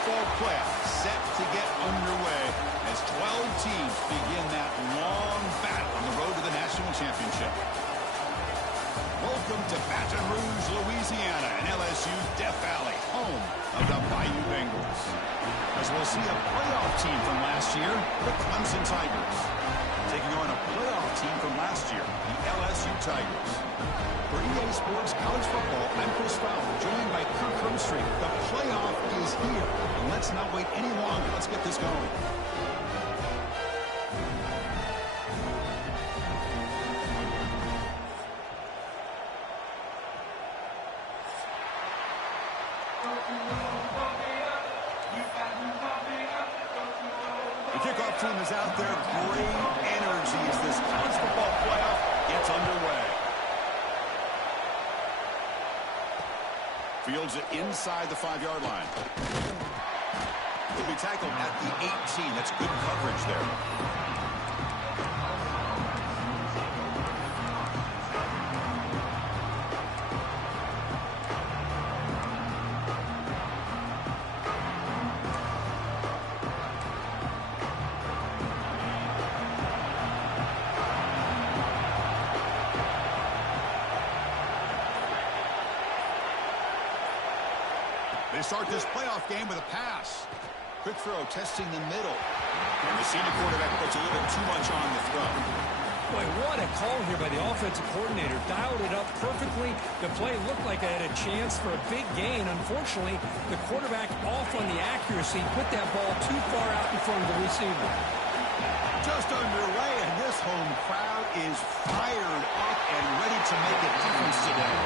football playoff set to get underway as 12 teams begin that long battle on the road to the national championship. Welcome to Baton Rouge, Louisiana, and LSU's Death Valley, home of the Bayou Bengals. As we'll see a playoff team from last year, the Clemson Tigers, taking on a playoff team from last year, the LSU Tigers. For EA Sports College Football, I'm Chris Fowler, joined by Kirk Hermstreet. The playoff is here, and let's not wait any longer. Let's get this going. The kickoff team is out there. Great energy as this college football playoff gets underway. Fields it inside the 5-yard line. He'll be tackled at the 18. That's good coverage there. They start this playoff game with a pass. Quick throw, testing the middle. And the senior quarterback puts a little bit too much on the throw. Boy, what a call here by the offensive coordinator. Dialed it up perfectly. The play looked like it had a chance for a big gain. Unfortunately, the quarterback off on the accuracy, put that ball too far out in front of the receiver. Just underway, and this home crowd is fired up and ready to make a difference today.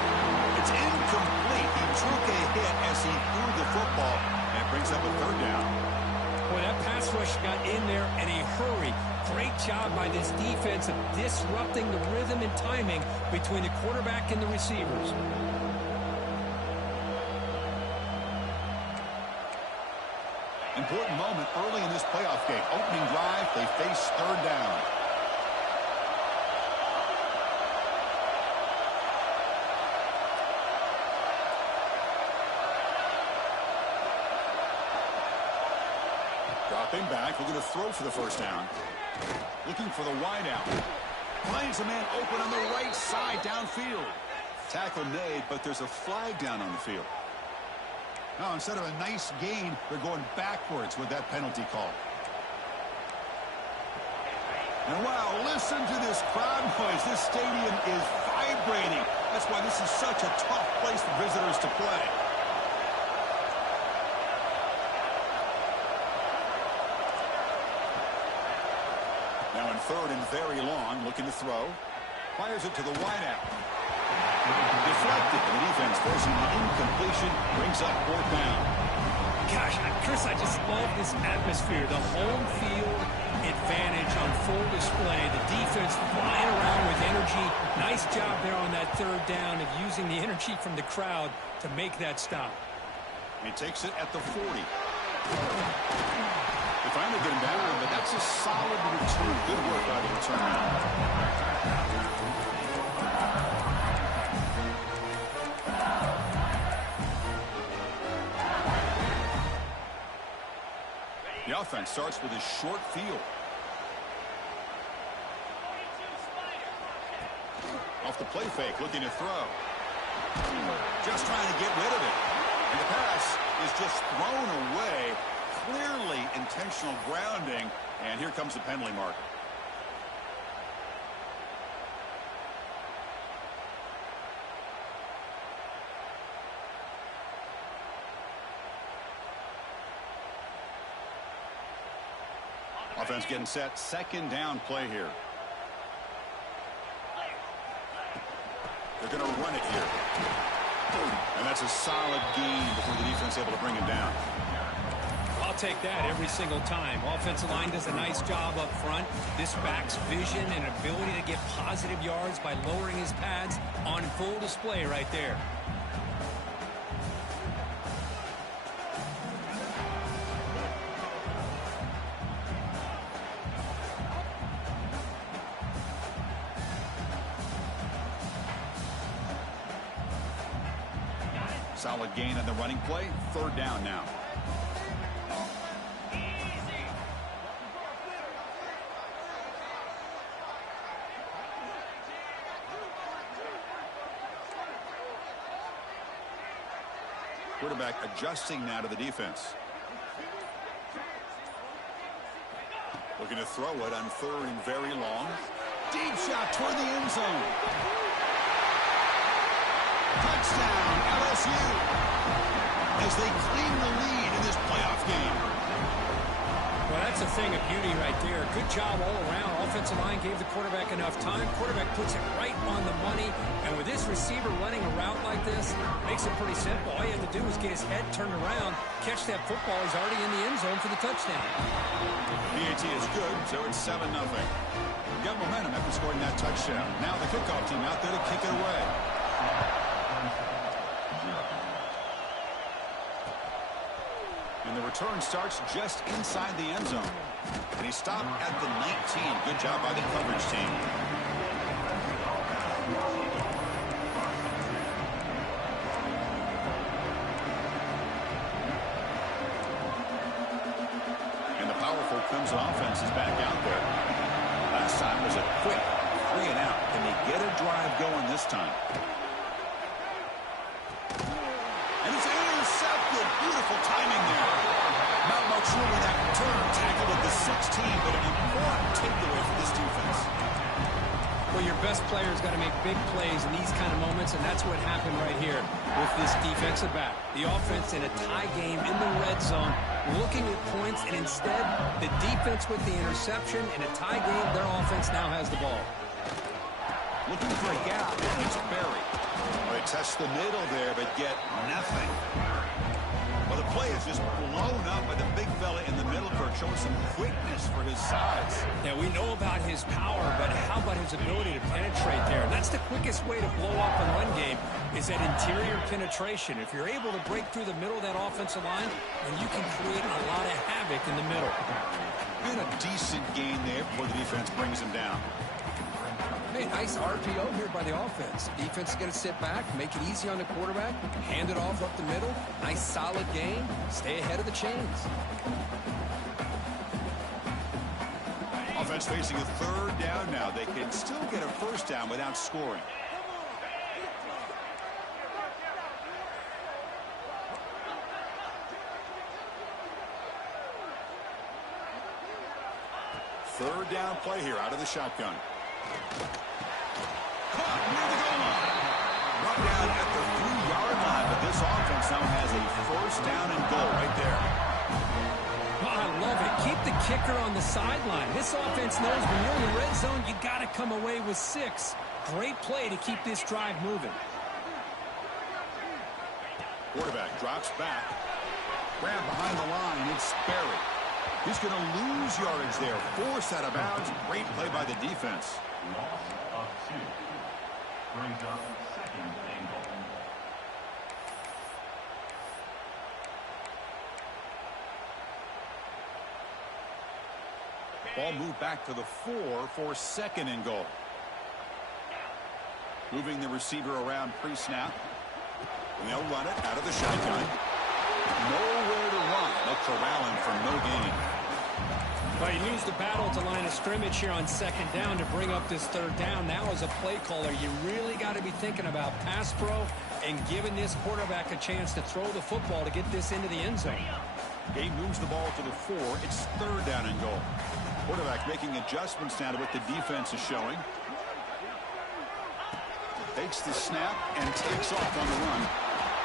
It's incomplete. He took a hit as he threw the football, and it brings up a third down. Boy, that pass rush got in there in a hurry. Great job by this defense of disrupting the rhythm and timing between the quarterback and the receivers. Important moment early in this playoff game. Opening drive, they face third down. Dropping back, looking to throw for the first down. Looking for the wide out. Finds a man open on the right side downfield. Tackle made, but there's a flag down on the field. Now, instead of a nice gain, they're going backwards with that penalty call. And wow, listen to this crowd noise. This stadium is vibrating. That's why this is such a tough place for visitors to play. Now in third and very long, looking to throw. Fires it to the wideout. Deflected, and the defense forcing the incompletion, brings up fourth down. Gosh, Chris, I just love this atmosphere. The home field advantage on full display. The defense flying around with energy. Nice job there on that third down of using the energy from the crowd to make that stop. He takes it at the 40. They finally get him down, but that's a solid return. Good work by the return man. The offense starts with a short field. Off the play fake, looking to throw. Just trying to get rid of it. And the pass is just thrown away. Clearly intentional grounding. And here comes the penalty marker. Offense getting set. Second down play here. They're going to run it here. And that's a solid gain before the defense able to bring him down. I'll take that every single time. Offensive line does a nice job up front. This back's vision and ability to get positive yards by lowering his pads on full display right there. Solid gain on the running play. Third down now. Quarterback adjusting now to the defense. Looking to throw it on 3rd and very long. Deep shot toward the end zone. Touchdown, LSU. As they claim the lead in this playoff game. Well, that's a thing of beauty right there. Good job all around. Offensive line gave the quarterback enough time. Quarterback puts it right on the money. And with this receiver running a route like this, makes it pretty simple. All you have to do is get his head turned around, catch that football. He's already in the end zone for the touchdown. PAT is good, so it's 7-0. Got momentum after scoring that touchdown. Now the kickoff team out there to kick it away. And the return starts just inside the end zone. And he stopped at the 19. Good job by the coverage team. And the powerful Clemson offense is back out there. Last time was a quick 3 and out. Can they get a drive going this time? And it's intercepted. Beautiful timing there. Not much room in that return. Tackled at the 16, but an important takeaway for this defense. Well, your best player's got to make big plays in these kind of moments, and that's what happened right here with this defensive back. The offense in a tie game in the red zone, looking at points, and instead, the defense with the interception. In a tie game, their offense now has the ball. Looking for a gap, and it's buried. Well, they touch the middle there, but get nothing. Well, the play is just blown up by the big fella in the middle, Kirk, showing some quickness for his size. Yeah, we know about his power, but how about his ability to penetrate there? That's the quickest way to blow up a run game, is that interior penetration. If you're able to break through the middle of that offensive line, then you can create a lot of havoc in the middle. And a decent gain there before the defense brings him down. Hey, nice RPO here by the offense. Defense is going to sit back, make it easy on the quarterback, hand it off up the middle. Nice solid game. Stay ahead of the chains. Offense facing a 3rd down now. They can still get a 1st down without scoring. Third down play here out of the shotgun. Caught near the goal line. Run down at the 3-yard line, but this offense now has a 1st down and goal right there. Oh, I love it. Keep the kicker on the sideline. This offense knows when you're in the red zone, you got to come away with 6. Great play to keep this drive moving. Quarterback drops back. Grab behind the line. It's Sperry. He's going to lose yardage there. Forced out of bounds. Great play by the defense. Loss of 2. Brings up 2nd and goal. Ball moved back to the 4 for 2nd and goal. Moving the receiver around pre-snap. And they'll run it out of the shotgun. Nowhere to run. They'll corral him for no gain. Well, you lose the battle to line of scrimmage here on 2nd down to bring up this 3rd down. Now as a play caller, you really got to be thinking about pass pro and giving this quarterback a chance to throw the football to get this into the end zone. Gabe moves the ball to the 4. It's 3rd down and goal. Quarterback making adjustments now to what the defense is showing. Takes the snap and takes off on the run.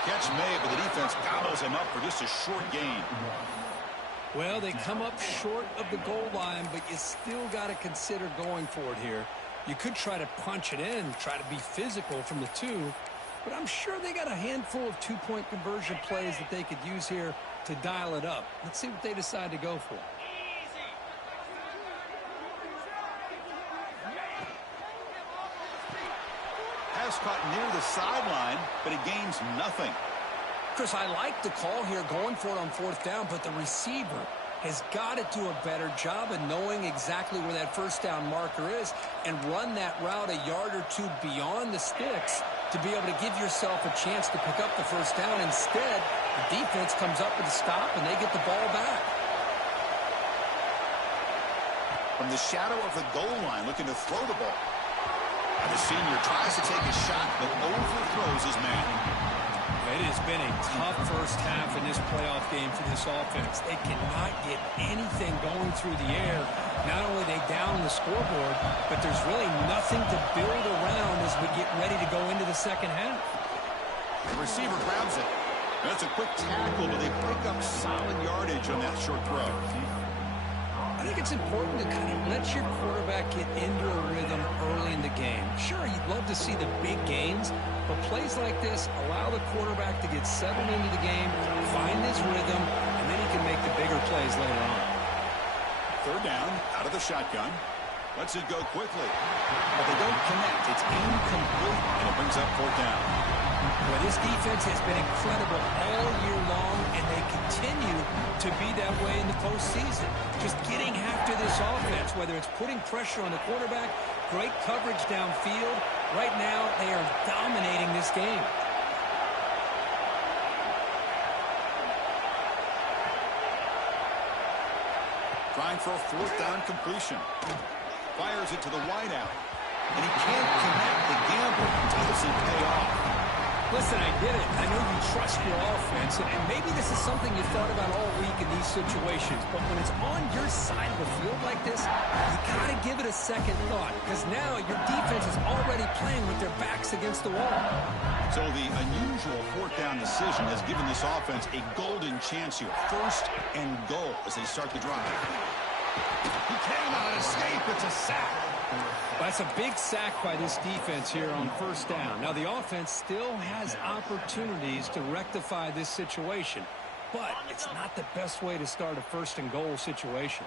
Catch made, but the defense gobbles him up for just a short gain. Well, they come up short of the goal line, but you still got to consider going for it here. You could try to punch it in, try to be physical from the 2, but I'm sure they got a handful of 2-point conversion plays that they could use here to dial it up. Let's see what they decide to go for. Pass caught near the sideline, but it gains nothing. Chris, I like the call here going for it on 4th down, but the receiver has got to do a better job of knowing exactly where that 1st down marker is and run that route a yard or 2 beyond the sticks to be able to give yourself a chance to pick up the 1st down. Instead, the defense comes up with a stop and they get the ball back. From the shadow of the goal line, looking to throw the ball. The senior tries to take a shot, but overthrows his man. It has been a tough first half in this playoff game for this offense. They cannot get anything going through the air. Not only are they down the scoreboard, but there's really nothing to build around as we get ready to go into the second half. The receiver grabs it. That's a quick tackle, but they pick up solid yardage on that short throw. I think it's important to kind of let your quarterback get into a rhythm early in the game. Sure, you'd love to see the big gains, but plays like this allow the quarterback to get settled into the game, find his rhythm, and then he can make the bigger plays later on. Third down, out of the shotgun. Lets it go quickly. But they don't connect. It's incomplete, and it brings up fourth down. Well, this defense has been incredible all year long, and they continue to be that way in the postseason. Just getting after this offense, whether it's putting pressure on the quarterback, great coverage downfield. Right now, they are dominating this game. Trying for a fourth down completion. Fires it to the wideout. And he can't connect. The gamble doesn't pay off. Listen, I get it. I know you trust your offense, and maybe this is something you thought about all week in these situations, but when it's on your side of the field like this, you got to give it a second thought, because now your defense is already playing with their backs against the wall. So the unusual fourth down decision has given this offense a golden chance here. First and goal as they start the drive. He cannot escape. It's a sack. That's a big sack by this defense here on first down. Now, the offense still has opportunities to rectify this situation, but it's not the best way to start a first and goal situation.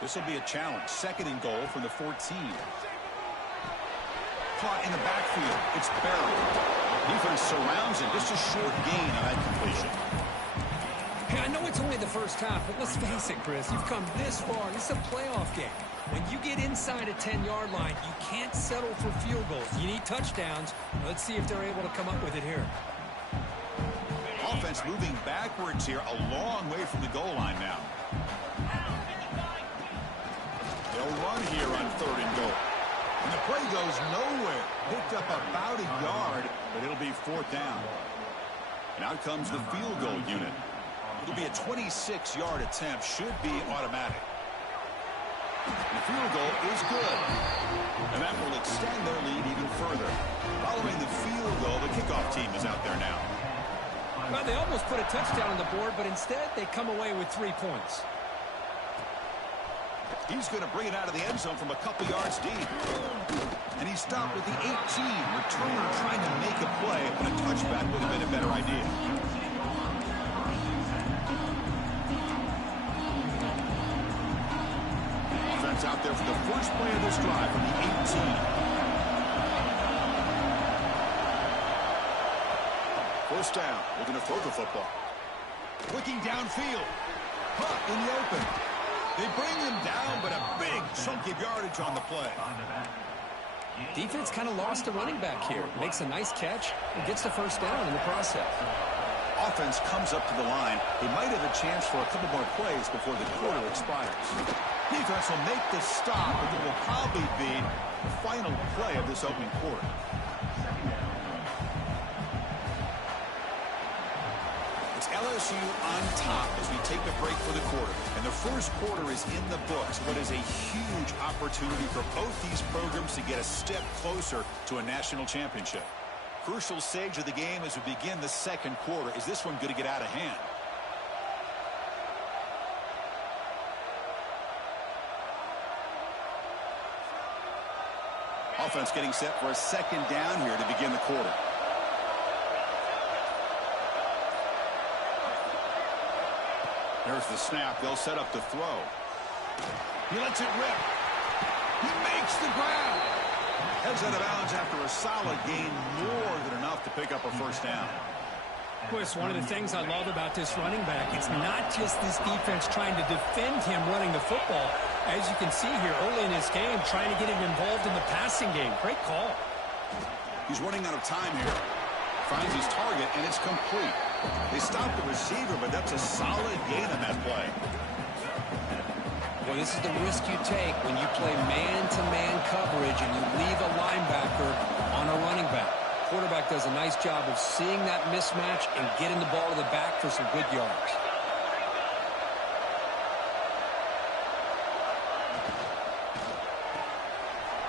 This will be a challenge. Second and goal from the 14. Caught in the backfield. It's buried. Defense surrounds it. Just a short gain on that completion. Hey, I know it's only the first half, but let's face it, Chris. You've come this far. This is a playoff game. When you get inside a 10-yard line, you can't settle for field goals. You need touchdowns. Let's see if they're able to come up with it here. Offense moving backwards here, a long way from the goal line now. They'll run here on third and goal. And the play goes nowhere. Picked up about a yard, but it'll be fourth down. And out comes the field goal unit. It'll be a 26-yard attempt. Should be automatic. The field goal is good. And that will extend their lead even further. Following the field goal, the kickoff team is out there now. Well, they almost put a touchdown on the board, but instead they come away with 3 points. He's going to bring it out of the end zone from a couple yards deep. And he stopped at the 18. Returner trying to make a play, but a touchback would have been a better idea. Offense out there for the first play of this drive from the 18. First down. Looking to throw the football. Looking downfield. Caught in the open. They bring him down, but a big chunk of yardage on the play. Defense kind of lost a running back here. Makes a nice catch and gets the first down in the process. Offense comes up to the line. They might have a chance for a couple more plays before the quarter expires. Defense will make the stop, but it will probably be the final play of this opening quarter. It's LSU on top as we take a break for the quarter. And the first quarter is in the books. What is a huge opportunity for both these programs to get a step closer to a national championship. Crucial stage of the game as we begin the second quarter. Is this one going to get out of hand? Offense getting set for a second down here to begin the quarter. There's the snap. They'll set up to throw. He lets it rip. He makes the grab. Heads out of bounds after a solid gain, more than enough to pick up a first down. Chris, one of the things I love about this running back, it's not just this defense trying to defend him running the football. As you can see here early in this game, trying to get him involved in the passing game. Great call. He's running out of time here. Finds his target, and it's complete. They stop the receiver, but that's a solid gain on that play. Well, this is the risk you take when you play man-to-man coverage and you leave a linebacker on a running back. quarterback does a nice job of seeing that mismatch and getting the ball to the back for some good yards.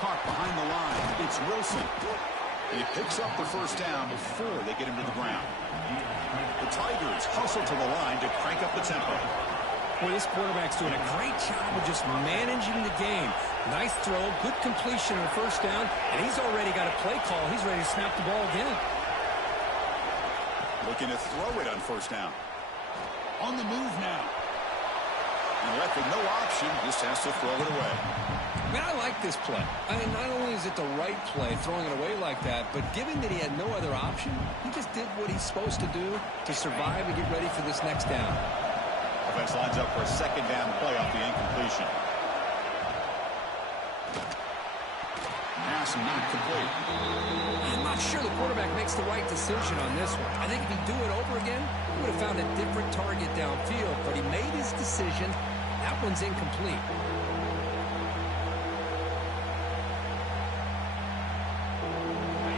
Caught behind the line. It's Wilson. And he picks up the first down before they get him to the ground. The Tigers hustle to the line to crank up the tempo. Boy, this quarterback's doing a great job of just managing the game. Nice throw, good completion on first down, and he's already got a play call. He's ready to snap the ball again. Looking to throw it on first down. On the move now. And left with no option, just has to throw it away. Man, I like this play. I mean, not only is it the right play, throwing it away like that, but given that he had no other option, he just did what he's supposed to do to survive and get ready for this next down. Offense lines up for a second down play off the incompletion. Pass not complete. I'm not sure the quarterback makes the right decision on this one. I think if he'd do it over again, he would have found a different target downfield, but he made his decision. That one's incomplete.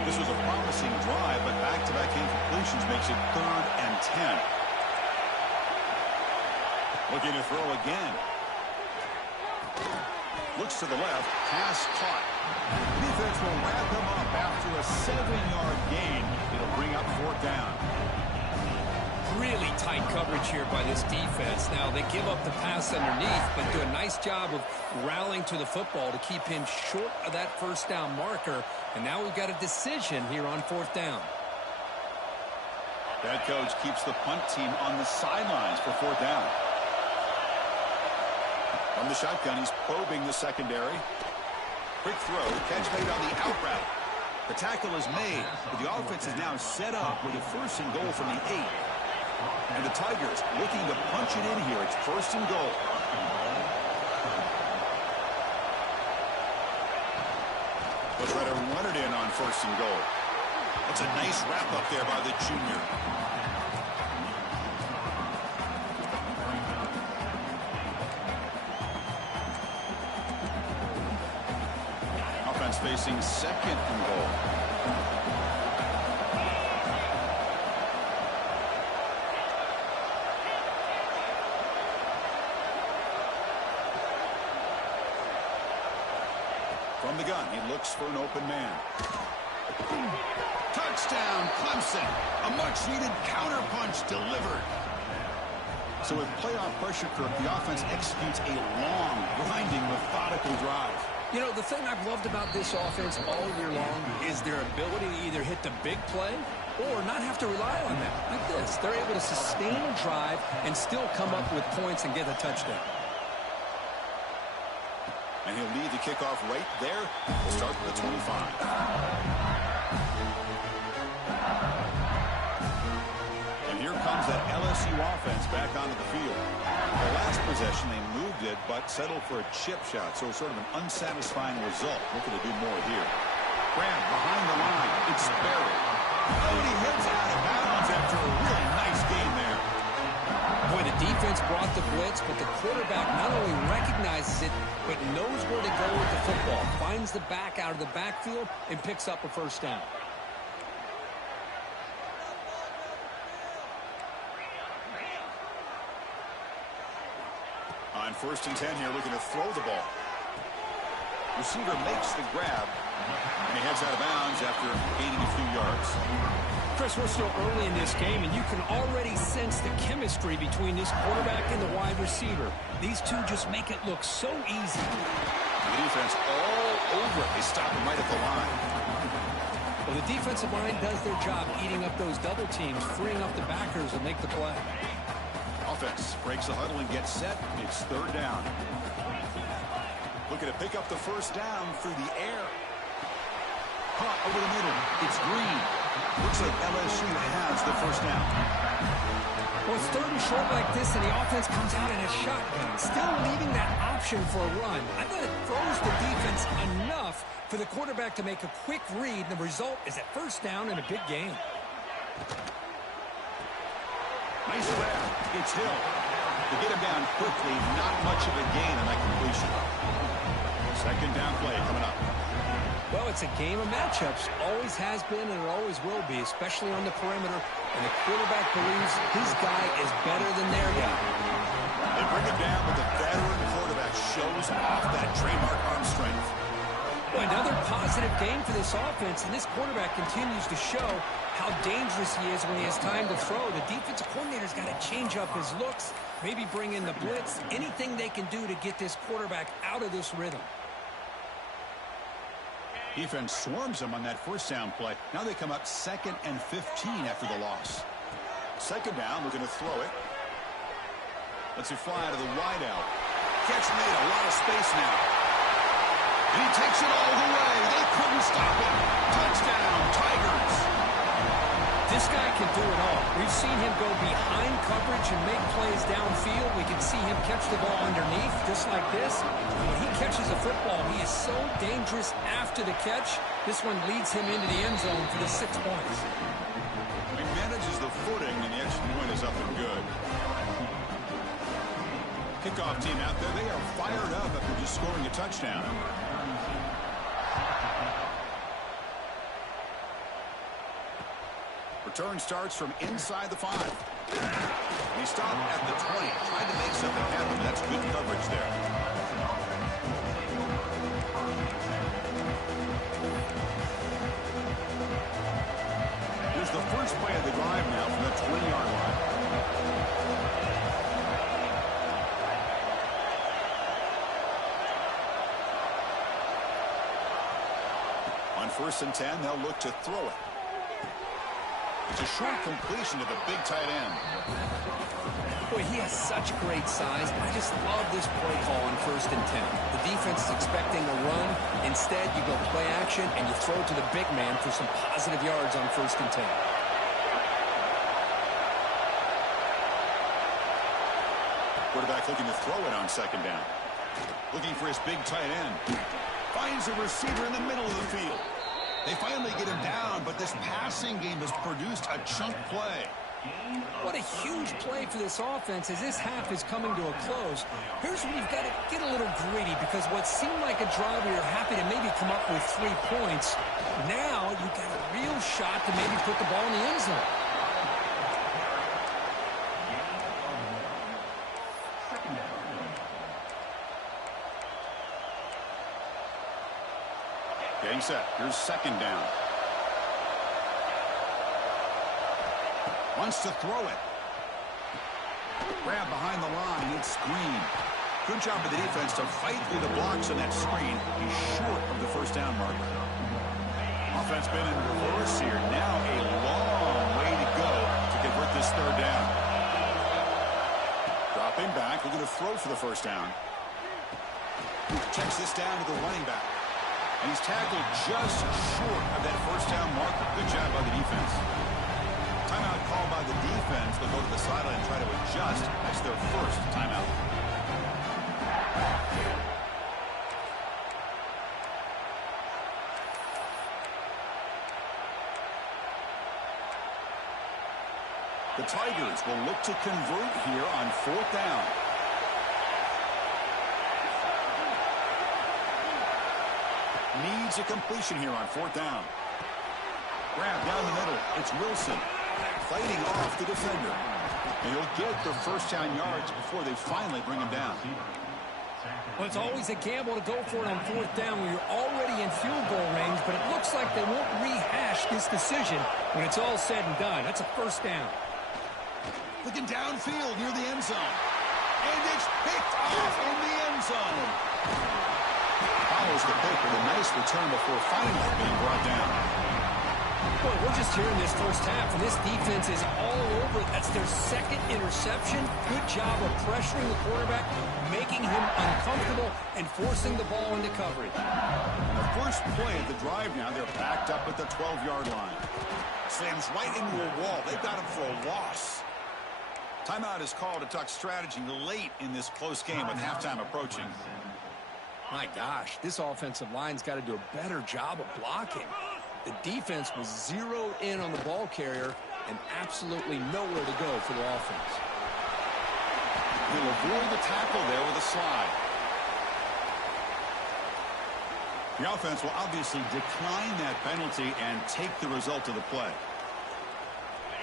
This was a promising drive, but back-to-back incompletions makes it 3rd and 10. Looking to throw again. Looks to the left. Pass caught. Defense will wrap him up after a 7-yard gain. It'll bring up 4th down. Really tight coverage here by this defense. Now, they give up the pass underneath, but do a nice job of rallying to the football to keep him short of that first down marker. And now we've got a decision here on 4th down. Head coach keeps the punt team on the sidelines for 4th down. From the shotgun, he's probing the secondary. Quick throw, catch made on the out route. The tackle is made, but the offense is now set up with a 1st and goal from the 8. And the Tigers looking to punch it in here. It's 1st and goal. They'll try to run it in on 1st and goal. That's a nice wrap up there by the junior. Offense facing 2nd and goal. From the gun, he looks for an open man. Touchdown, Clemson. A much-needed counterpunch delivered. So with playoff pressure, Kirk, the offense executes a long, grinding, methodical drive. You know, the thing I've loved about this offense all year long is their ability to either hit the big play or not have to rely on that. Like this, they're able to sustain a drive and still come up with points and get a touchdown. And he'll lead the kickoff right there. We'll start with the 25. And here comes that LSU offense back onto the field. The last possession, they moved it, but settled for a chip shot, so sort of an unsatisfying result. Looking to do more here. Grab behind the line. It's buried. Oh, and he heads out of bounds after a really nice game there. Boy, the defense brought the blitz, but the quarterback not only recognizes it, but knows where to go with the football. Finds the back out of the backfield and picks up a 1st down. On 1st and 10 here, looking to throw the ball. Receiver makes the grab, and he heads out of bounds after gaining a few yards. Chris, we're still early in this game, and you can already sense the chemistry between this quarterback and the wide receiver. These two just make it look so easy. The defense all over it. They stop him right at the line. Well, the defensive line does their job eating up those double teams, freeing up the backers and make the play. Offense breaks the huddle and gets set. It's 3rd down. Looking to pick up the 1st down through the air. Caught over the middle. It's Green. Looks like LSU has the 1st down. Well, it's 3rd and short like this, and the offense comes out in a shotgun, still leaving that option for a run. I thought it throws the defense enough for the quarterback to make a quick read, and the result is a 1st down and a big gain. Nice grab. It's Hill. To get him down quickly, not much of a gain on that completion. 2nd down play coming up. Well, it's a game of matchups. Always has been and it always will be, especially on the perimeter. And the quarterback believes his guy is better than their guy. They bring it down, but the veteran quarterback shows off that trademark arm strength. Well, another positive game for this offense, and this quarterback continues to show how dangerous he is when he has time to throw. The defensive coordinator's got to change up his looks, maybe bring in the blitz, anything they can do to get this quarterback out of this rhythm. Defense swarms them on that first down play. Now they come up 2nd and 15 after the loss. Second down, looking to throw it. Lets it fly to the wide out. Catch made, a lot of space now. And he takes it all the way. They couldn't stop him. Touchdown, Tigers. This guy can do it all. We've seen him go behind coverage and make plays downfield. We can see him catch the ball underneath, just like this. And when he catches a football, he is so dangerous after the catch. This one leads him into the end zone for the 6 points. He manages the footing, and the extra point is up and good. Kickoff team out there, they are fired up after just scoring a touchdown. Return starts from inside the 5. He stopped at the 20, trying to make something happen. That's good coverage there. Here's the first play of the drive now from the 20-yard line. On 1st and 10, they'll look to throw it. It's a short completion to the big tight end. Boy, he has such great size. I just love this play call on 1st and 10. The defense is expecting a run. Instead, you go play action, and you throw it to the big man for some positive yards on 1st and 10. Quarterback looking to throw it on 2nd down. Looking for his big tight end. Finds a receiver in the middle of the field. They finally get him down, but this passing game has produced a chunk play. What a huge play for this offense as this half is coming to a close. Here's where you've got to get a little greedy, because what seemed like a drive where you're happy to maybe come up with 3 points, now you've got a real shot to maybe put the ball in the end zone. Getting set. Here's 2nd down. Wants to throw it. Grab behind the line. It's screen. Good job of the defense to fight through the blocks on that screen. He's short of the 1st down marker. Offense been in reverse here. Now a long way to go to convert this 3rd down. Dropping back. We're going to throw for the 1st down. Checks this down to the running back. And he's tackled just short of that 1st down marker. Good job by the defense. Timeout called by the defense. They'll go to the sideline and try to adjust. That's their first timeout. The Tigers will look to convert here on 4th down. Needs a completion here on 4th down. Grab down the middle. It's Wilson fighting off the defender. And he'll get the 1st down yards before they finally bring him down. Well, it's always a gamble to go for it on 4th down when you're already in field goal range, but it looks like they won't rehash this decision when it's all said and done. That's a 1st down. Looking downfield near the end zone. And it's picked off in the end zone. Follows the pick with a nice return before finally being brought down. Boy, we're just here in this first half, and this defense is all over it. That's their 2nd interception. Good job of pressuring the quarterback, making him uncomfortable, and forcing the ball into coverage. On the first play of the drive now, they're backed up at the 12-yard line. Slams right into a wall. They've got him for a loss. Timeout is called to talk strategy late in this close game with halftime approaching. My gosh, this offensive line's got to do a better job of blocking. The defense was zeroed in on the ball carrier and absolutely nowhere to go for the offense. He'll avoid the tackle there with a slide. The offense will obviously decline that penalty and take the result of the play.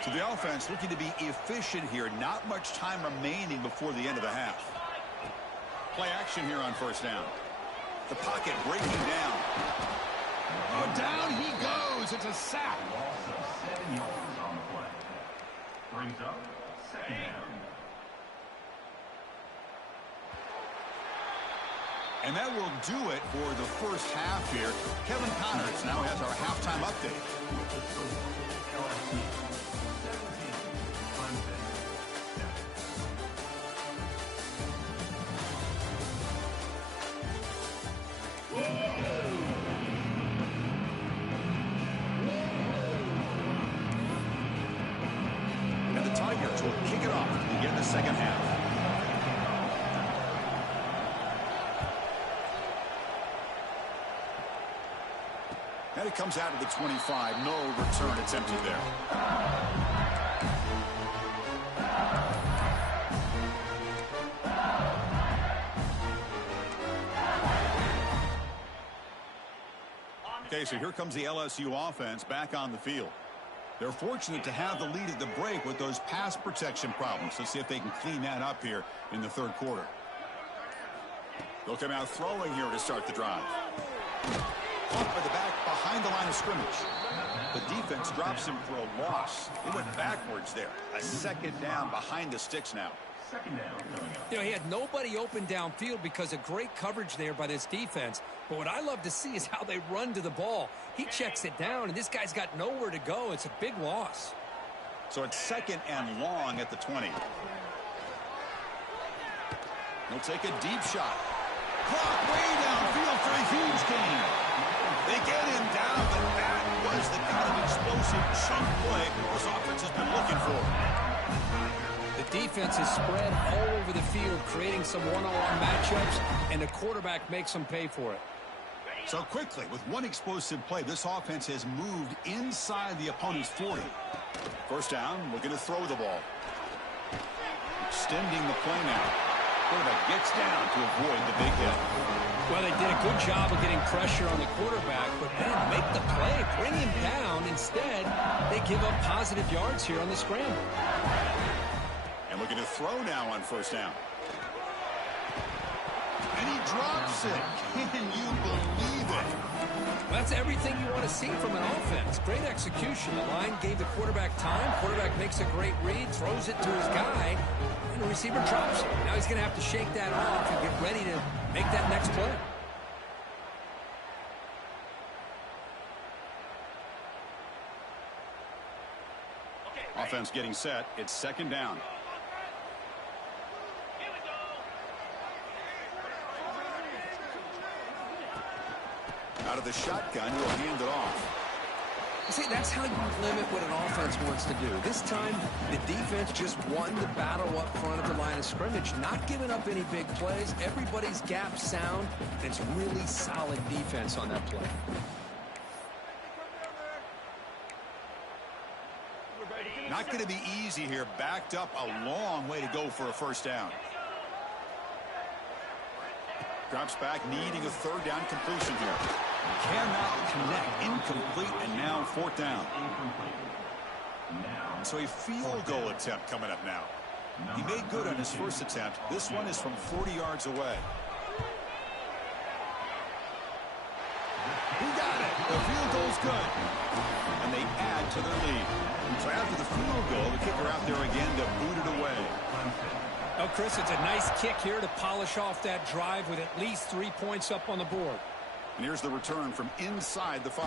So the offense looking to be efficient here. Not much time remaining before the end of the half. Play action here on first down. The pocket breaking down. Oh, down he goes. It's a sack. Loss of 7 yards on the play. Brings up second down. And that will do it for the first half here. Kevin Connors now has our halftime update. LSU 17, Clemson 7. And the Tigers will kick it off to begin the second half. And it comes out of the 25. No return attempted there. Okay, so here comes the LSU offense back on the field. They're fortunate to have the lead at the break with those pass protection problems. Let's see if they can clean that up here in the third quarter. They'll come out throwing here to start the drive. Off by the back behind the line of scrimmage. The defense drops him for a loss. He went backwards there. A second down behind the sticks now. Second down coming up. You know, he had nobody open downfield because of great coverage there by this defense. But what I love to see is how they run to the ball. He checks it down, and this guy's got nowhere to go. It's a big loss. So it's second and long at the 20. He'll take a deep shot. Clock way downfield for a huge gain. They get him down, but that was the kind of explosive chunk play this offense has been looking for. The defense is spread all over the field, creating some one-on-one matchups, and the quarterback makes them pay for it. So quickly, with one explosive play, this offense has moved inside the opponent's 40. First down, looking to throw the ball. Extending the play now. Quarterback gets down to avoid the big hit. Well, they did a good job of getting pressure on the quarterback, but then make the play, bring him down. Instead, they give up positive yards here on the scramble. And looking to throw now on first down. And he drops it. Can you believe it? Well, that's everything you want to see from an offense. Great execution. The line gave the quarterback time. Quarterback makes a great read, throws it to his guy, and the receiver drops it. Now he's going to have to shake that off and get ready to make that next play. Offense getting set. It's second down. Out of the shotgun, he'll hand it off. See, that's how you limit what an offense wants to do. This time, the defense just won the battle up front of the line of scrimmage, not giving up any big plays. Everybody's gap sound, and it's really solid defense on that play. Not going to be easy here. Backed up a long way to go for a first down. Drops back, needing a third down completion here. Cannot connect. Incomplete, and now fourth down. So a field goal attempt coming up now. He made good on his first attempt. This one is from 40 yards away. He got it. The field goal's good. And they add to their lead. So after the field goal, the kicker out there again to boot it away. Oh, Chris, it's a nice kick here to polish off that drive with at least 3 points up on the board. And here's the return from inside the 5.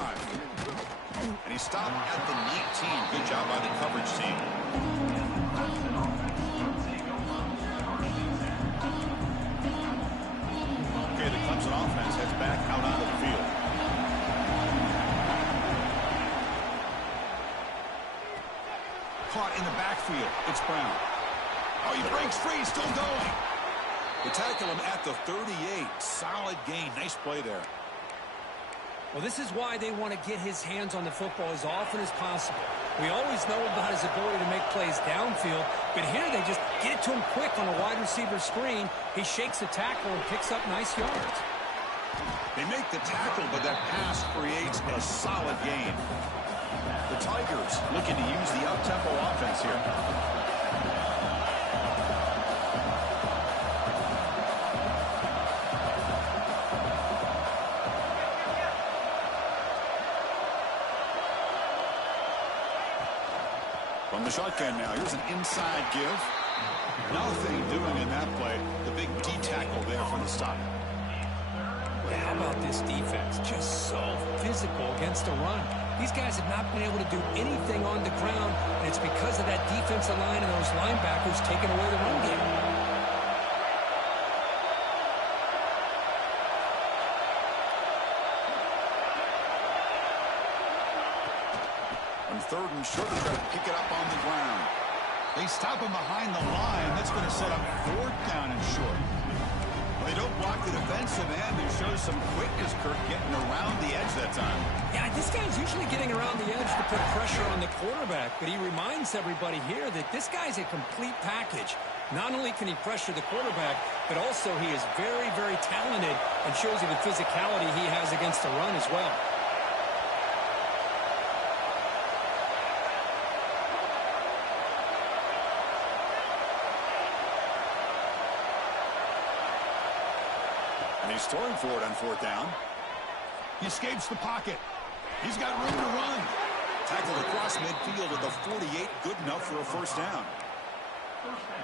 And he stopped at the 19. Good job by the coverage team. Okay, the Clemson offense heads back out onto the field. Caught in the backfield. It's Brown. Oh, he breaks free. Still going. They tackle him at the 38. Solid gain. Nice play there. Well, this is why they want to get his hands on the football as often as possible. We always know about his ability to make plays downfield, but here they just get it to him quick on a wide receiver screen. He shakes the tackle and picks up nice yards. They make the tackle, but that pass creates a solid gain. The Tigers looking to use the up-tempo offense here. From the shotgun now, here's an inside give. Nothing doing in that play. The big D tackle there for the stop. Yeah, how about this defense? Just so physical against the run. These guys have not been able to do anything on the ground, and it's because of that defensive line and those linebackers taking away the run game. On third and short, try to pick it up on the ground. They stop him behind the line. That's going to set up fourth down and short. They don't block the defensive end. They show some quickness, Kirk, getting around the edge that time. Yeah, this guy's usually getting around the edge to put pressure on the quarterback, but he reminds everybody here that this guy's a complete package. Not only can he pressure the quarterback, but also he is very, very talented and shows you the physicality he has against the run as well. And he's throwing for it on fourth down. He escapes the pocket. He's got room to run. Tackled across midfield at the 48, good enough for a first down.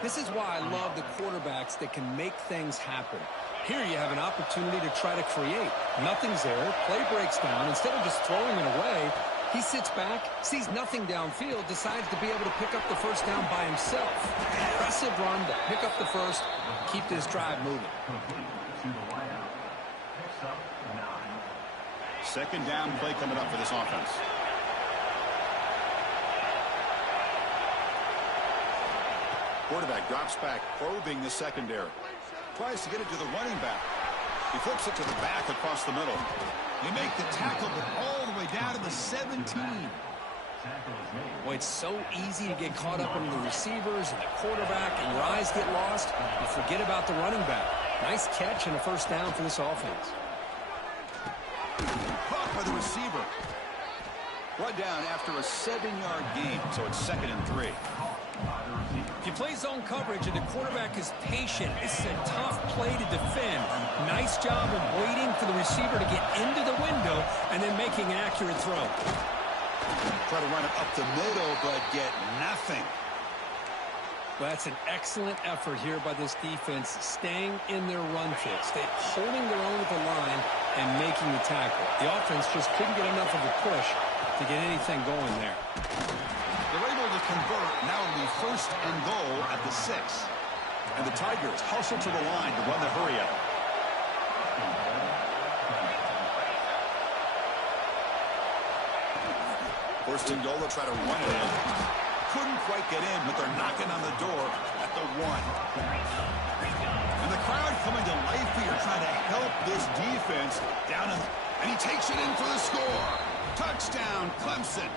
This is why I love the quarterbacks that can make things happen. Here you have an opportunity to try to create. Nothing's there. Play breaks down. Instead of just throwing it away, he sits back, sees nothing downfield, decides to be able to pick up the first down by himself. Impressive run to pick up the first, keep this drive moving. Second down play coming up for this offense. Quarterback drops back, probing the secondary. Tries to get it to the running back. He flips it to the back across the middle. They make the tackle, but all the way down to the 17. Boy, it's so easy to get caught up in the receivers and the quarterback, and your eyes get lost. You forget about the running back. Nice catch and a first down for this offense. Caught by the receiver. Brought down after a 7-yard gain, so it's 2nd and 3. If you play zone coverage and the quarterback is patient, this is a tough play to defend. Nice job of waiting for the receiver to get into the window and then making an accurate throw. Try to run it up the middle, but get nothing. Well, that's an excellent effort here by this defense, staying in their run fix. They're holding their own at the line and making the tackle. The offense just couldn't get enough of a push to get anything going there. They're able to convert. Now it'll be 1st and goal at the 6. And the Tigers hustle to the line to run the hurry up. First and goal, they'll try to run it in. Couldn't quite get in, but they're knocking on the door at the 1. And the crowd coming to life here, trying to help this defense down. And he takes it in for the score. Touchdown, Clemson.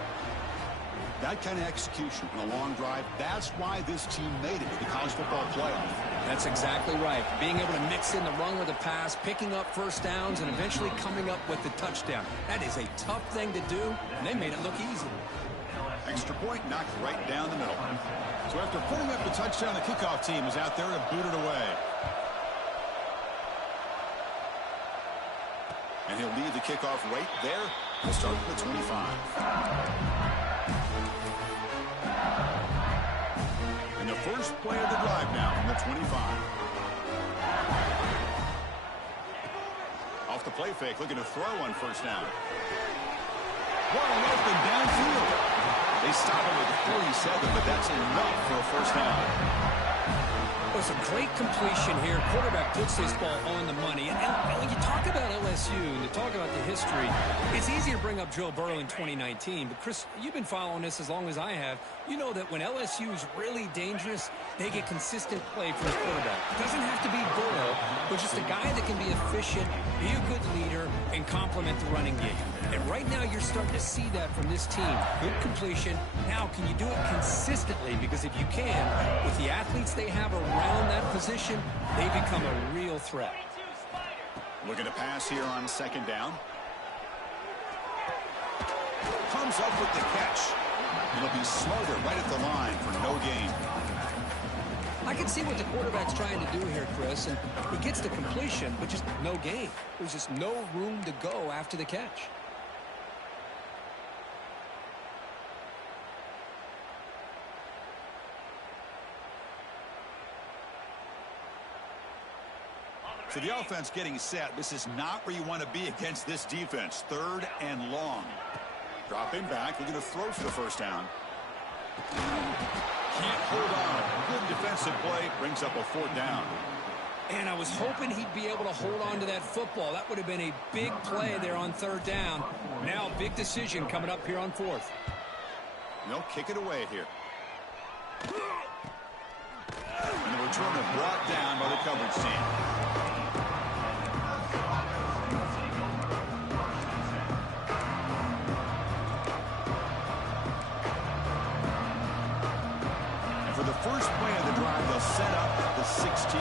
That kind of execution in a long drive, that's why this team made it to the college football playoff. That's exactly right. Being able to mix in the run with the pass, picking up first downs, and eventually coming up with the touchdown. That is a tough thing to do, and they made it look easy. Extra point knocked right down the middle. So after putting up the touchdown, the kickoff team is out there to boot it away. And he'll leave the kickoff right there. He'll start at the 25. And the first play of the drive now from the 25. Off the play fake, looking to throw on first down. Wide open downfield. They stop him with 47, but that's enough for a first down. It was a great completion here. Quarterback puts this ball on the money. And when you talk about LSU and you talk about the history, it's easy to bring up Joe Burrow in 2019. But, Chris, you've been following this as long as I have. You know that when LSU is really dangerous, they get consistent play from the quarterback. It doesn't have to be Burrow, but just a guy that can be efficient, be a good leader, and complement the running game. And right now you're starting to see that from this team. Good completion. Now, can you do it consistently? Because if you can, with the athletes they have around that position, they become a real threat. Looking to pass here on second down. Comes up with the catch. It'll be Smothered right at the line for no gain. I can see what the quarterback's trying to do here, Chris, and he gets the completion, but just no gain. There's just no room to go after the catch. So the offense getting set. This is not where you want to be against this defense. Third and long. Dropping back. Looking to throw for the first down. Can't hold on. Good defensive play. Brings up a fourth down. And I was hoping he'd be able to hold on to that football. That would have been a big play there on third down. Now big decision coming up here on fourth. They'll kick it away here. And the returner brought down by the coverage team. For the first play of the drive, they'll set up at the 16.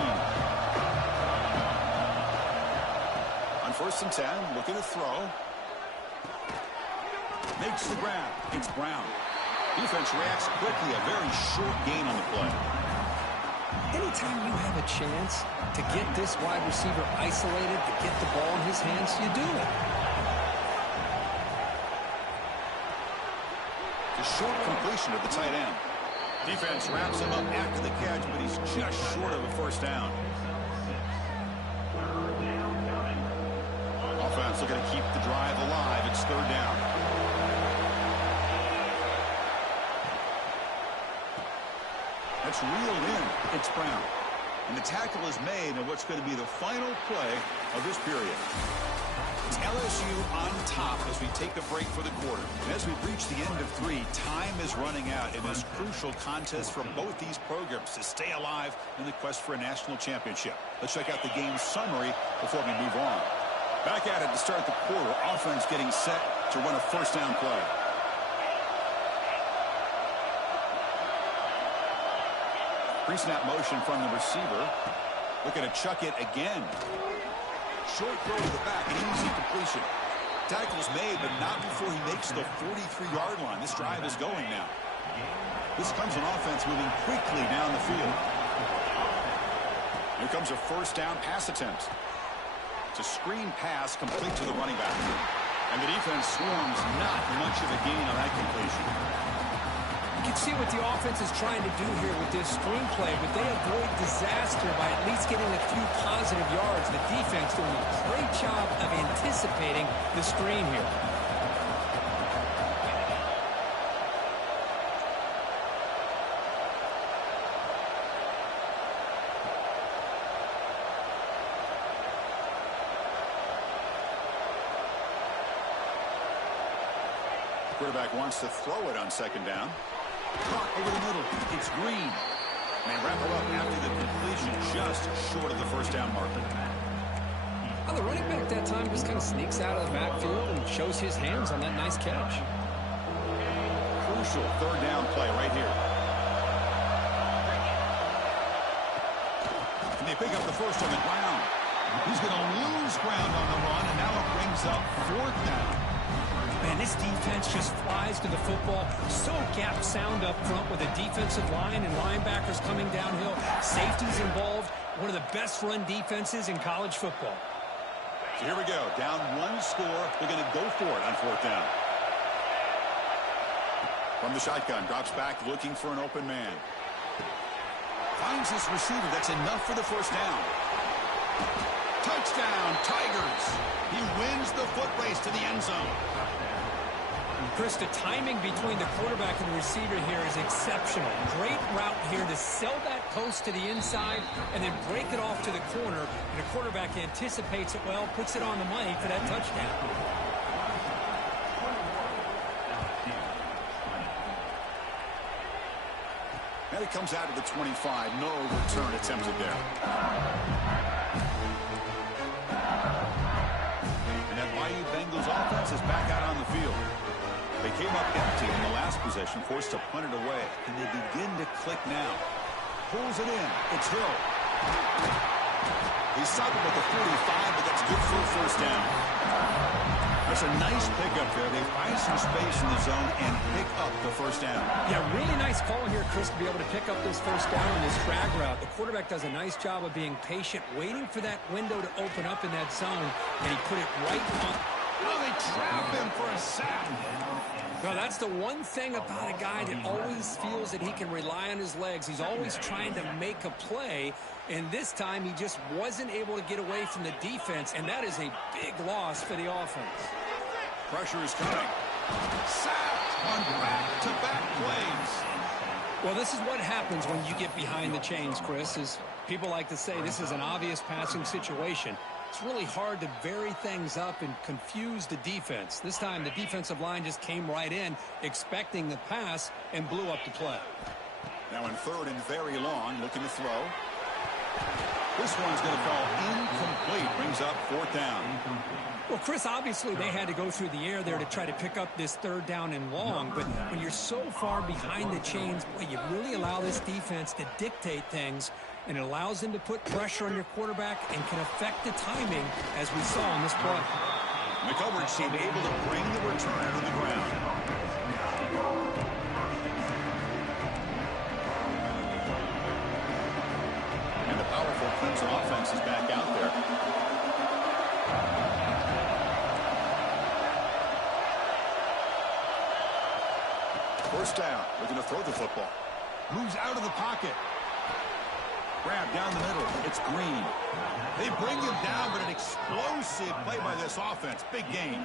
On 1st and 10, looking to throw. Makes the grab. It's Brown. Defense reacts quickly. A very short gain on the play. Anytime you have a chance to get this wide receiver isolated, to get the ball in his hands, you do it. The short completion of the tight end. Defense wraps him up after the catch, but he's just short of a first down. Offense looking to keep the drive alive. It's third down. That's reeled in. It's Brown. And the tackle is made in what's going to be the final play of this period. It's LSU on top as we take a break for the quarter. And as we reach the end of 3, time is running out in this crucial contest for both these programs to stay alive in the quest for a national championship. Let's check out the game summary before we move on. Back at it to start the quarter. Offense getting set to run a first down play. Pre-snap motion from the receiver. Looking to chuck it again. Short throw to the back, an easy completion. Tackle's made, but not before he makes the 43-yard line. This drive is going now. This comes an offense moving quickly down the field. Here comes a first down pass attempt. It's a screen pass complete to the running back. And the defense swarms, not much of a gain on that completion. You can see what the offense is trying to do here with this screenplay, but they avoid disaster by at least getting a few positive yards. The defense doing a great job of anticipating the screen here. Quarterback wants to throw it on second down. Caught over the middle. It's Green. And they wrap it up after the completion, just short of the first down marker. Well, the running back that time just kind of sneaks out of the backfield and shows his hands on that nice catch. Crucial third down play right here. And they pick up the first on the ground. He's going to lose ground on the run, and now it brings up fourth down. Man, this defense just flies to the football. So gap sound up front with a defensive line and linebackers coming downhill. Safeties involved. One of the best run defenses in college football. So here we go. Down one score. They're going to go for it on fourth down. From the shotgun, drops back looking for an open man. Finds his receiver. That's enough for the first down. Touchdown, Tigers. He wins the foot race to the end zone. Chris, the timing between the quarterback and the receiver here is exceptional. Great route here to sell that post to the inside and then break it off to the corner. And the quarterback anticipates it well, puts it on the money for that touchdown. And it comes out of the 25. No return attempted there. And that Bayou Bengals offense is back out on the field. They came up empty in the last possession, forced to punt it away. And they begin to click now. Pulls it in. It's Hill. He's stopped him at the 45, but that's good for a first down. That's a nice pickup there. They find some space in the zone and pick up the first down. Yeah, really nice call here, Chris, to be able to pick up this first down on this drag route. The quarterback does a nice job of being patient, waiting for that window to open up in that zone, and he put it right on. Oh, they trap him for a sack. Well, that's the one thing about a guy that always feels that he can rely on his legs. He's always trying to make a play, and this time he just wasn't able to get away from the defense, and that is a big loss for the offense. Pressure is coming. Sacked on back-to-back plays. Well, this is what happens when you get behind the chains, Chris, is people like to say this is an obvious passing situation. It's really hard to vary things up and confuse the defense. This time, the defensive line just came right in, expecting the pass, and blew up the play. Now in third and very long, looking to throw. This one's going to fall incomplete. Brings up fourth down. Well, Chris, obviously they had to go through the air there to try to pick up this third down and long, but when you're so far behind the chains, boy, you really allow this defense to dictate things, and it allows them to put pressure on your quarterback and can affect the timing, as we saw in this play. McCoverage seemed able to bring the returner to the ground. And the powerful Clemson offense is back out there. First down. Looking to throw the football. Moves out of the pocket. Grab down the middle. It's Green. They bring him down, but an explosive play by this offense. Big gain.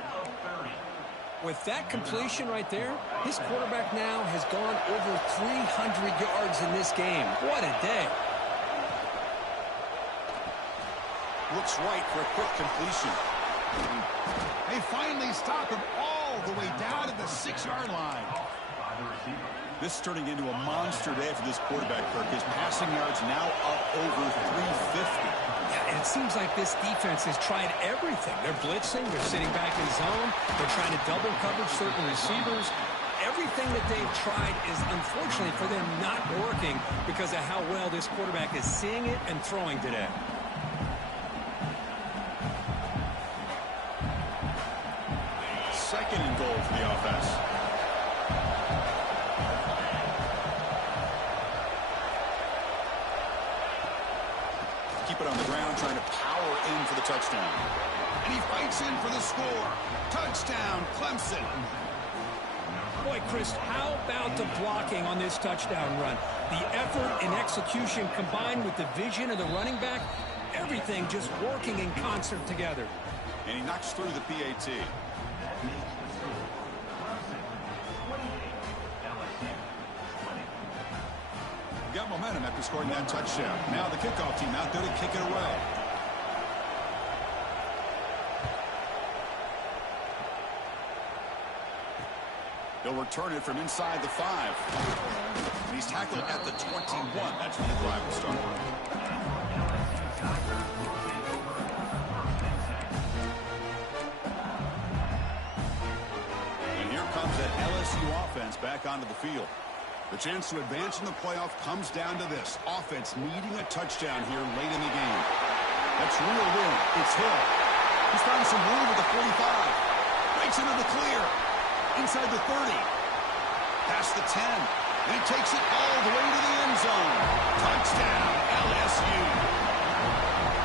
With that completion right there, his quarterback now has gone over 300 yards in this game. What a day. Looks right for a quick completion. They finally stop him all the way down to the 6-yard line. This is turning into a monster day for this quarterback, Kirk. His passing yards now up over 350. Yeah, and it seems like this defense has tried everything. They're blitzing. They're sitting back in zone. They're trying to double coverage certain receivers. Everything that they've tried is, unfortunately for them, not working because of how well this quarterback is seeing it and throwing today. Second and goal for the offense. Keep it on the ground, trying to power in for the touchdown. And he fights in for the score. Touchdown, Clemson. Boy, Chris, how about the blocking on this touchdown run? The effort and execution combined with the vision of the running back, everything just working in concert together. And he knocks through the PAT. Got momentum after scoring that touchdown. Now the kickoff team out there to kick it away. They'll return it from inside the 5. And he's tackled at the 21. That's when the drive will start. And here comes that LSU offense back onto the field. The chance to advance in the playoff comes down to this. Offense needing a touchdown here late in the game. That's reeled in. It's Hill. He's found some room at the 45. Breaks into the clear. Inside the 30. Past the 10. And he takes it all the way to the end zone. Touchdown, LSU.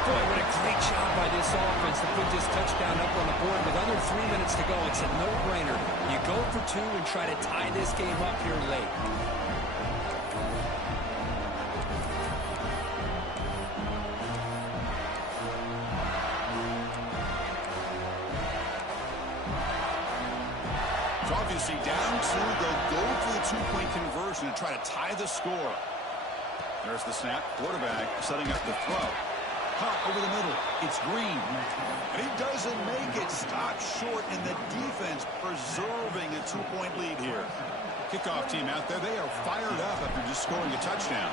Boy, what a great job by this offense to put this touchdown up on the board with under 3 minutes to go. It's a no-brainer. You go for 2 and try to tie this game up here late. It's obviously down 2. They'll go for the 2-point conversion and try to tie the score. There's the snap. Quarterback setting up the throw. Hot over the middle. It's Green. And he doesn't make it. Stop short, and the defense preserving a 2-point lead here. Kickoff team out there. They are fired up after just scoring a touchdown.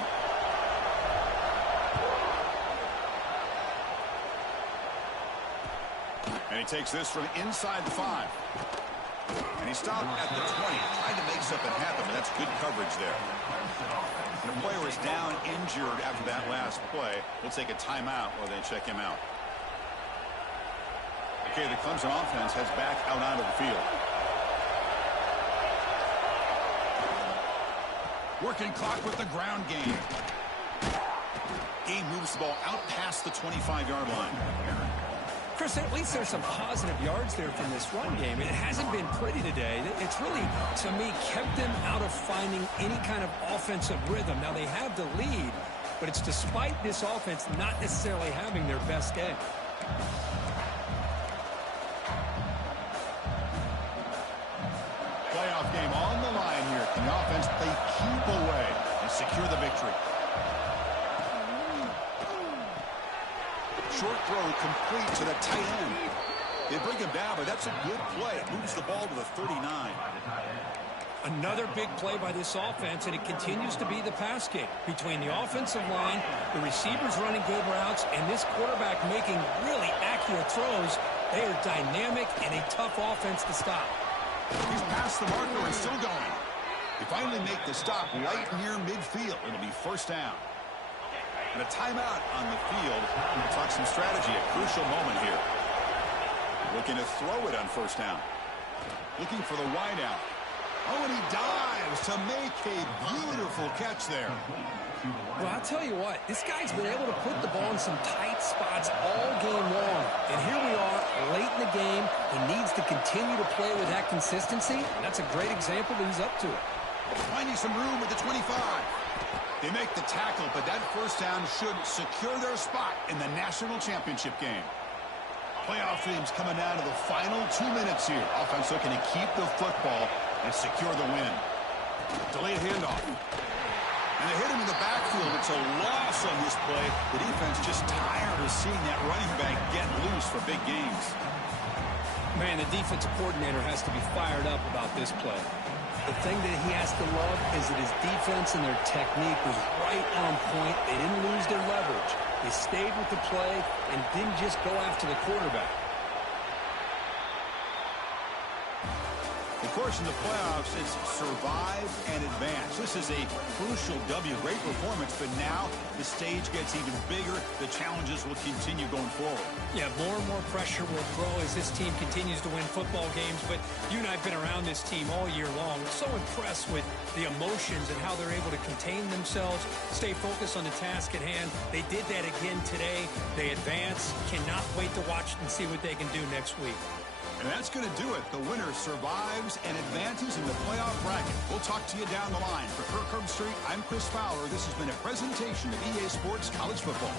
And he takes this from inside the 5. And he stopped at the 20. Trying to make something happen, but that's good coverage there. And a player is down injured after that last play. We'll take a timeout while they check him out. Okay, the Clemson offense heads back out onto the field. Working clock with the ground game. Game moves the ball out past the 25-yard line. Chris, at least there's some positive yards there from this run game. It hasn't been pretty today. It's really, to me, kept them out of finding any kind of offensive rhythm. Now, they have the lead, but it's despite this offense not necessarily having their best day. Playoff game on the line here. Can the offense play keep away and secure the victory? Short throw complete to the tight end. They bring him down, but that's a good play. It moves the ball to the 39. Another big play by this offense, and it continues to be the pass game. Between the offensive line, the receivers running good routes, and this quarterback making really accurate throws, they are dynamic and a tough offense to stop. He's past the marker and still going. They finally make the stop right near midfield. It'll be first down. And a timeout on the field. We'll talk some strategy, a crucial moment here. Looking to throw it on first down. Looking for the wideout. Oh, and he dives to make a beautiful catch there. Well, I'll tell you what, this guy's been able to put the ball in some tight spots all game long. And here we are, late in the game. He needs to continue to play with that consistency. And that's a great example that he's up to it. Finding some room at the 25. They make the tackle, but that first down should secure their spot in the national championship game. Playoff teams coming down to the final 2 minutes here. Offense looking to keep the football and secure the win. Delayed handoff. And they hit him in the backfield. It's a loss on this play. The defense just tired of seeing that running back get loose for big games. Man, the defensive coordinator has to be fired up about this play. The thing that he has to love is that his defense and their technique was right on point. They didn't lose their leverage. They stayed with the play and didn't just go after the quarterback. Of course, in the playoffs, it's survive and advance. This is a crucial W. Great performance, but now the stage gets even bigger. The challenges will continue going forward. Yeah, more and more pressure will grow as this team continues to win football games. But you and I have been around this team all year long. So impressed with the emotions and how they're able to contain themselves, stay focused on the task at hand. They did that again today. They advance. Cannot wait to watch and see what they can do next week. And that's going to do it. The winner survives and advances in the playoff bracket. We'll talk to you down the line. For Kirk Herbstreit, I'm Chris Fowler. This has been a presentation of EA Sports College Football.